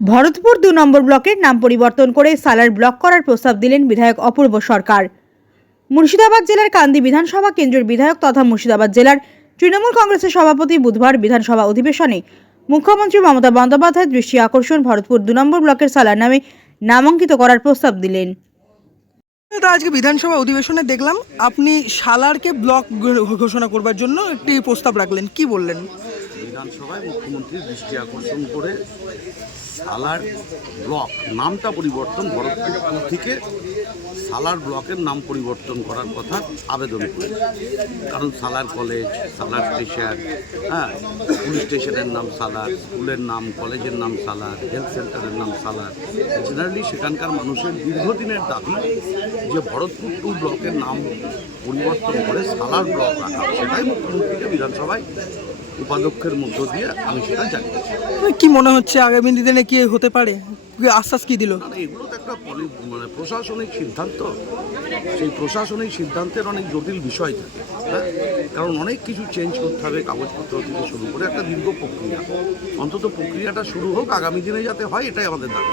ভরতপুর দু নম্বর ব্লকের নাম পরিবর্তন করে সালার ব্লক করার প্রস্তাব দিলেন বিধায়ক অপূর্ব সরকার। মুর্শিদাবাদ জেলার কান্দি বিধানসভা কেন্দ্রের বিধায়ক তথা মুর্শিদাবাদ জেলার তৃণমূল কংগ্রেসের সভাপতি বুধবার বিধানসভা অধিবেশনে মুখ্যমন্ত্রী মমতা বন্দ্যোপাধ্যায়ের দৃষ্টি আকর্ষণ ভরতপুর দু নম্বর ব্লকের সালার নামে নামাঙ্কিত করার প্রস্তাব দিলেন। আজকে বিধানসভা অধিবেশনে দেখলাম আপনি সালারকে ব্লক ঘোষণা করবার জন্য একটি প্রস্তাব রাখলেন। কি বললেন? বিধানসভায় মুখ্যমন্ত্রীর দৃষ্টি আকর্ষণ করে সালার ব্লক নামটা পরিবর্তন ভরতপুর থেকে সালার ব্লকের নাম পরিবর্তন করার কথা আবেদন করে কারণ সালার কলেজ, সালার স্টেশন হ্যাঁ পুলিশ স্টেশনের নাম সালার, স্কুলের নাম, কলেজের নাম সালার, হেলথ সেন্টারের নাম সালার। জেনারেলি সেখানকার মানুষের দীর্ঘদিনের দাবি যে ভরতপুর টু ব্লকের নাম পরিবর্তন করে সালার ব্লক রাখা সেটাই মুখ্যমন্ত্রীকে বিধানসভায় উপাধ্যক্ষের মধ্য দিয়ে আমি সেটা জানিয়েছি। কি মনে হচ্ছে আগামী দিনে কি হতে পারে? আশ্বাস কি দিল? মানে এগুলো তো একটা মানে প্রশাসনিক সিদ্ধান্ত সেই প্রশাসনিক সিদ্ধান্তের অনেক জটিল বিষয় থাকে হ্যাঁ? কারণ অনেক কিছু চেঞ্জ করতে হবে কাগজপত্র থেকে শুরু করে একটা দীর্ঘ প্রক্রিয়া। অন্তত প্রক্রিয়াটা শুরু হোক আগামী দিনে যাতে হয় এটাই আমাদের দাবি।